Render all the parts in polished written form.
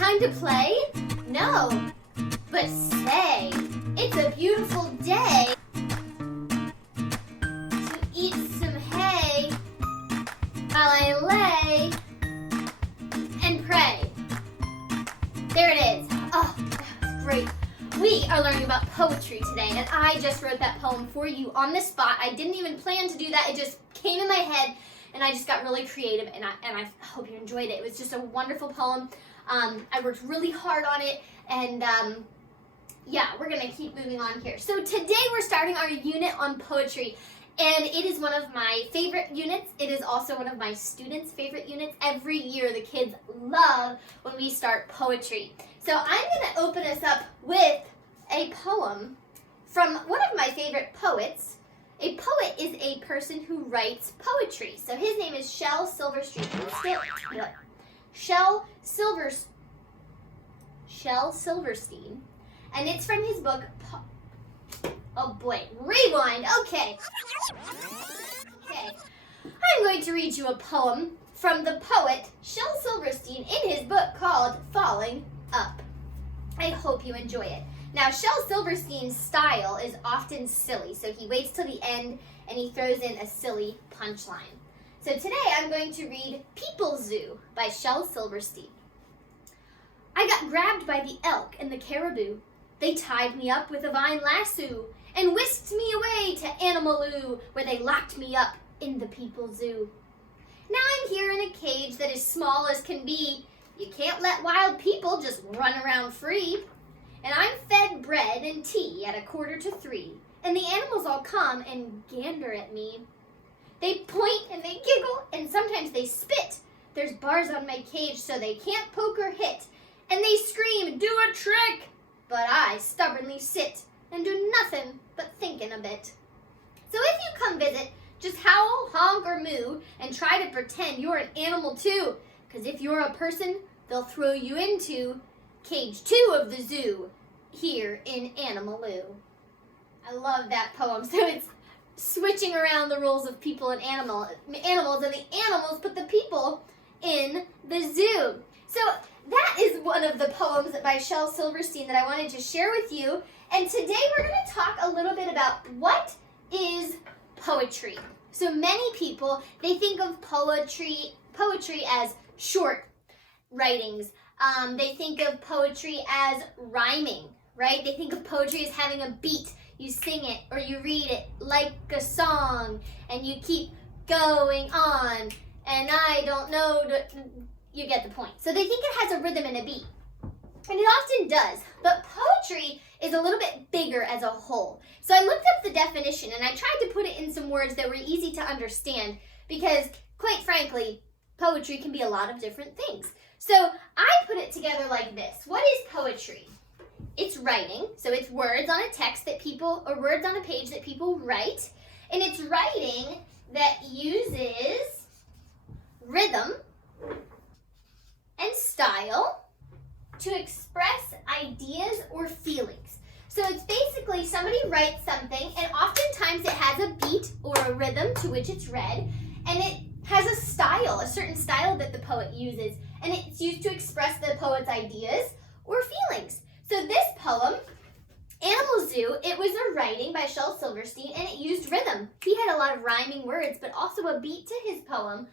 Time to play? No, but say, it's a beautiful day to eat some hay while I lay and pray. There it is. Oh, that was great. We are learning about poetry today, and I just wrote that poem for you on the spot. I didn't even plan to do that. It just came in my head, and I just got really creative, and I hope you enjoyed it. It was just a wonderful poem. I worked really hard on it, and yeah, we're going to keep moving on here. So today we're starting our unit on poetry, and it is one of my favorite units. It is also one of my students' favorite units. Every year the kids love when we start poetry. So I'm going to open us up with a poem from one of my favorite poets. A poet is a person who writes poetry. So his name is Shel Silverstein. Shel Silverstein. And it's from his book, oh boy, rewind, okay. I'm going to read you a poem from the poet Shel Silverstein in his book called Falling Up. I hope you enjoy it. Now, Shel Silverstein's style is often silly, so he waits till the end and he throws in a silly punchline. So today I'm going to read People Zoo by Shel Silverstein. I got grabbed by the elk and the caribou. They tied me up with a vine lasso and whisked me away to Animaloo, where they locked me up in the People Zoo. Now I'm here in a cage that is small as can be. You can't let wild people just run around free. And I'm fed bread and tea at 2:45, and the animals all come and gander at me. They point and they giggle, and sometimes they spit. There's bars on my cage so they can't poke or hit. And they scream, do a trick! But I stubbornly sit and do nothing but thinking a bit. So if you come visit, just howl, honk, or moo, and try to pretend you're an animal too. 'Cause if you're a person, they'll throw you into Cage 2 of the zoo, here in Animaloo. I love that poem. So it's switching around the roles of people and animals, and the animals put the people in the zoo. So that is one of the poems by Shel Silverstein that I wanted to share with you. And today we're going to talk a little bit about what is poetry. So many people, they think of poetry as short writings. They think of poetry as rhyming, right? They think of poetry as having a beat. You sing it or you read it like a song and you keep going on. And I don't know, you get the point. So they think it has a rhythm and a beat. And it often does. But poetry is a little bit bigger as a whole. So I looked up the definition and I tried to put it in some words that were easy to understand because, quite frankly, poetry can be a lot of different things. So I put it together like this. What is poetry? It's writing. So it's words on a text that people, or words on a page that people write. And it's writing that uses rhythm and style to express ideas or feelings. So it's basically somebody writes something and oftentimes it has a beat or a rhythm to which it's read, and it has a style, a certain style that the poet uses, and it's used to express the poet's ideas or feelings. So this poem, Animal Zoo, it was a writing by Shel Silverstein, and it used rhythm. He had a lot of rhyming words, but also a beat to his poem,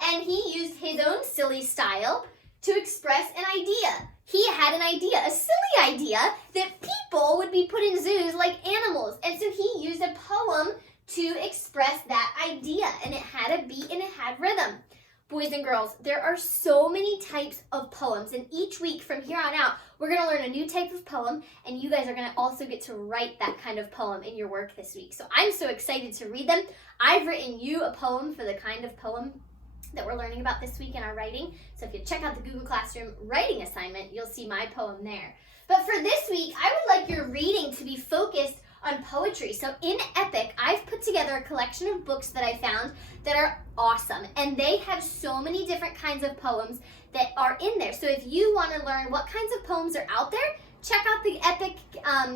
and he used his own silly style to express an idea. He had an idea, a silly idea, that people would be put in zoos like animals, and so he used a poem to express that idea, and it had a beat and it had rhythm. Boys and girls, there are so many types of poems, and each week from here on out, we're going to learn a new type of poem, and you guys are going to also get to write that kind of poem in your work this week. So I'm so excited to read them. I've written you a poem for the kind of poem that we're learning about this week in our writing. So if you check out the Google Classroom writing assignment, you'll see my poem there. But for this week, I would like your reading to be focused on poetry. So in Epic, I've put together a collection of books that I found that are awesome. And they have so many different kinds of poems that are in there. So if you want to learn what kinds of poems are out there, check out the Epic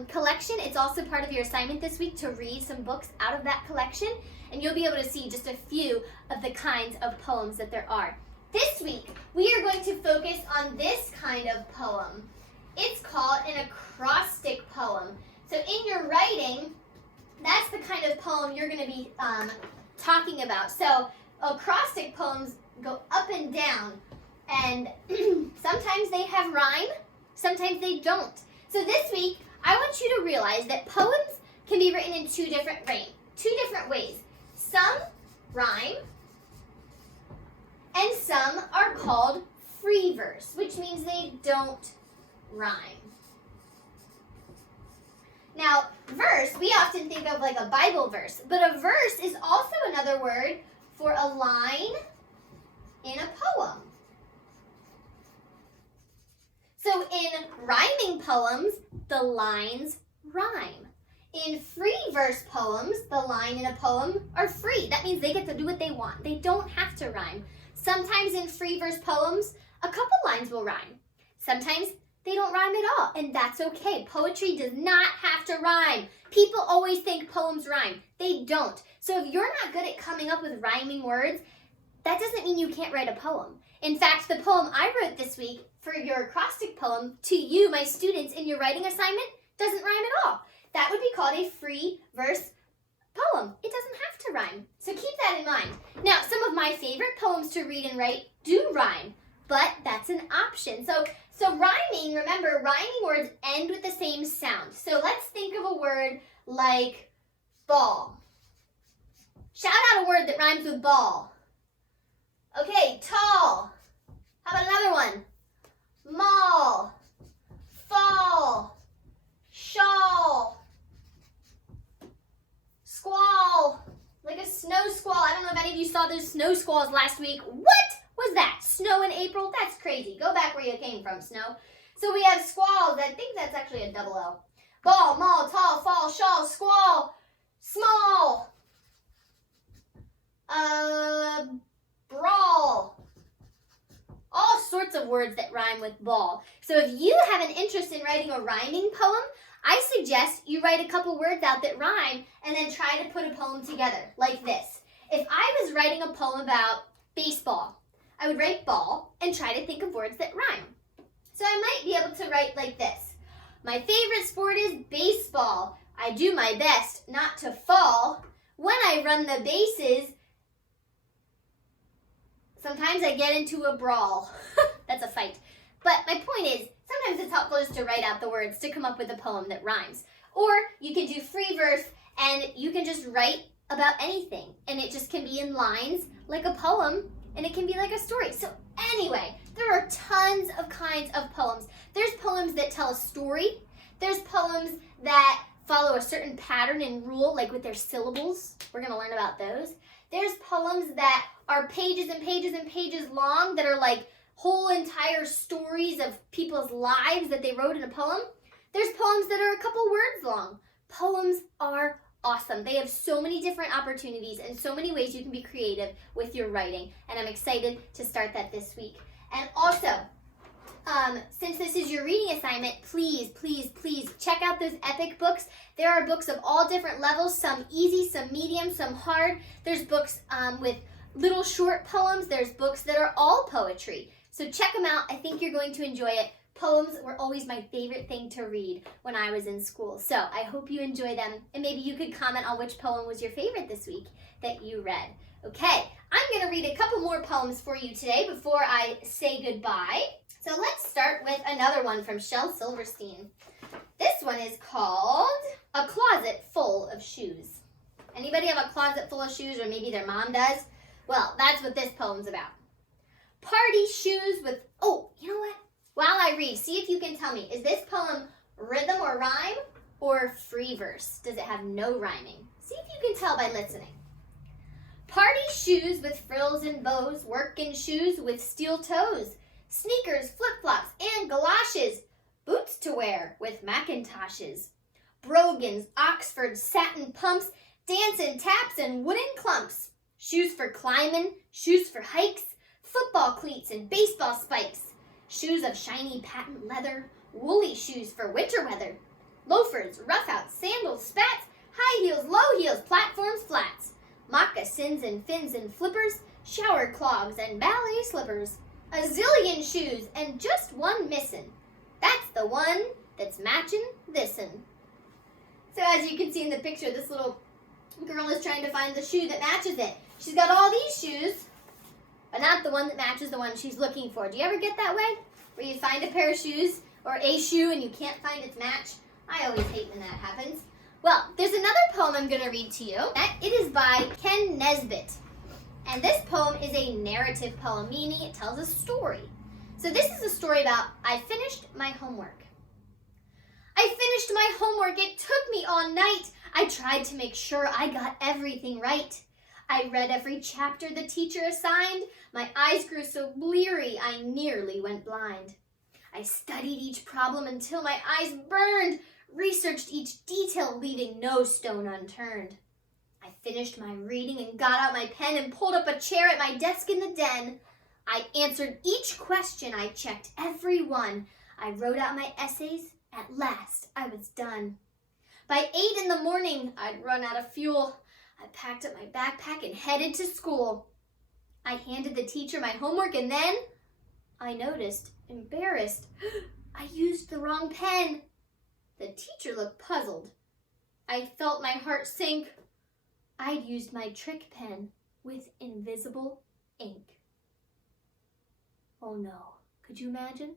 collection. It's also part of your assignment this week to read some books out of that collection. And you'll be able to see just a few of the kinds of poems that there are. This week, we are going to focus on this kind of poem. It's called an acrostic poem. So in your writing, that's the kind of poem you're going to be talking about. So acrostic poems go up and down, and sometimes they have rhyme, sometimes they don't. So this week, I want you to realize that poems can be written in two different ways. Some rhyme, and some are called free verse, which means they don't rhyme. Now, verse, we often think of like a Bible verse, but a verse is also another word for a line in a poem. So in rhyming poems, the lines rhyme. In free verse poems, the line in a poem are free. That means they get to do what they want. They don't have to rhyme. Sometimes in free verse poems, a couple lines will rhyme. Sometimes they don't rhyme at all, and that's okay. Poetry does not have to rhyme. People always think poems rhyme. They don't. So if you're not good at coming up with rhyming words, that doesn't mean you can't write a poem. In fact, the poem I wrote this week for your acrostic poem to you, my students, in your writing assignment doesn't rhyme at all. That would be called a free verse poem. It doesn't have to rhyme. So keep that in mind. Now, some of my favorite poems to read and write do rhyme, but that's an option. So rhyming, remember, rhyming words end with the same sound. So let's think of a word like ball. Shout out a word that rhymes with ball. Okay, tall. How about another one? Mall. Fall. Shawl. Squall. Like a snow squall. I don't know if any of you saw those snow squalls last week. What was that? Snow in April? That's crazy. Go back where you came from, snow. So we have squalls. I think that's actually a double L. Ball, mall, tall, fall, shawl, squall, small. Brawl. All sorts of words that rhyme with ball. So if you have an interest in writing a rhyming poem, I suggest you write a couple words out that rhyme and then try to put a poem together like this. If I was writing a poem about baseball, I would write ball and try to think of words that rhyme. So I might be able to write like this. My favorite sport is baseball. I do my best not to fall. When I run the bases, sometimes I get into a brawl. That's a fight. But my point is, sometimes it's helpful just to write out the words to come up with a poem that rhymes. Or you can do free verse and you can just write about anything. And it just can be in lines like a poem, and it can be like a story. So anyway, there are tons of kinds of poems. There's poems that tell a story. There's poems that follow a certain pattern and rule, like with their syllables. We're going to learn about those. There's poems that are pages and pages and pages long that are like whole entire stories of people's lives that they wrote in a poem. There's poems that are a couple words long. Poems are awesome. They have so many different opportunities and so many ways you can be creative with your writing, and I'm excited to start that this week. And also, since this is your reading assignment, please check out those epic books. There are books of all different levels, some easy, some medium, some hard. There's books with little short poems. There's books that are all poetry. So check them out. I think you're going to enjoy it. Poems were always my favorite thing to read when I was in school. So I hope you enjoy them, and maybe you could comment on which poem was your favorite this week that you read. Okay, I'm going to read a couple more poems for you today before I say goodbye. So let's start with another one from Shel Silverstein. This one is called A Closet Full of Shoes. Anybody have a closet full of shoes, or maybe their mom does? Well, that's what this poem's about. Party shoes with, oh, you know what? While I read, see if you can tell me, is this poem rhythm or rhyme or free verse? Does it have no rhyming? See if you can tell by listening. Party shoes with frills and bows, working shoes with steel toes, sneakers, flip-flops, and galoshes, boots to wear with Macintoshes, brogans, Oxford, satin pumps, dancing taps and wooden clumps, shoes for climbing, shoes for hikes, football cleats and baseball spikes, shoes of shiny patent leather, woolly shoes for winter weather, loafers, roughouts, sandals, spats, high heels, low heels, platforms, flats, moccasins and fins and flippers, shower clogs and ballet slippers, A zillion shoes and just one missing. That's the one that's matching this'n. So as you can see in the picture, this little girl is trying to find the shoe that matches it. She's got all these shoes, but not the one that matches the one she's looking for. Do you ever get that way? Where you find a pair of shoes or a shoe and you can't find its match? I always hate when that happens. Well, there's another poem I'm going to read to you. It is by Ken Nesbitt. And this poem is a narrative poem, meaning it tells a story. So this is a story about I finished my homework. I finished my homework. It took me all night. I tried to make sure I got everything right. I read every chapter the teacher assigned. My eyes grew so bleary, I nearly went blind. I studied each problem until my eyes burned, researched each detail, leaving no stone unturned. I finished my reading and got out my pen and pulled up a chair at my desk in the den. I answered each question, I checked every one. I wrote out my essays. At last, I was done. By 8 in the morning, I'd run out of fuel. I packed up my backpack and headed to school. I handed the teacher my homework and then I noticed, embarrassed, I used the wrong pen. The teacher looked puzzled. I felt my heart sink. I'd used my trick pen with invisible ink. Oh no, could you imagine?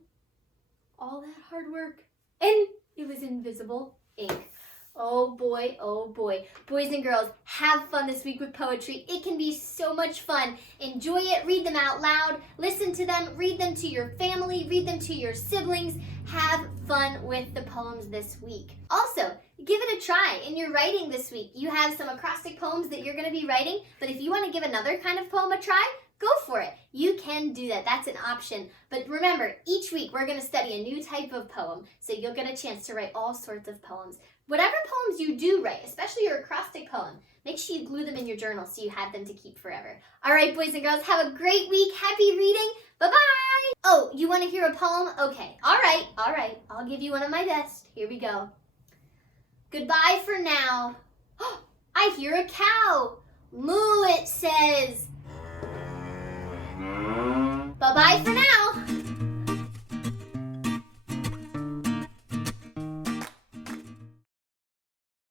All that hard work and it was invisible ink. Oh boy, oh boy. Boys and girls, have fun this week with poetry. It can be so much fun. Enjoy it, read them out loud, listen to them, read them to your family, read them to your siblings. Have fun with the poems this week. Also, give it a try in your writing this week. You have some acrostic poems that you're going to be writing, but if you want to give another kind of poem a try, go for it. You can do that. That's an option. But remember, each week we're going to study a new type of poem, so you'll get a chance to write all sorts of poems. Whatever poems you do write, especially your acrostic poem, make sure you glue them in your journal so you have them to keep forever. All right, boys and girls, have a great week. Happy reading. Bye-bye. Oh, you want to hear a poem? Okay. All right. I'll give you one of my best. Here we go. Goodbye for now. Oh, I hear a cow. Moo, it says. Bye-bye for now.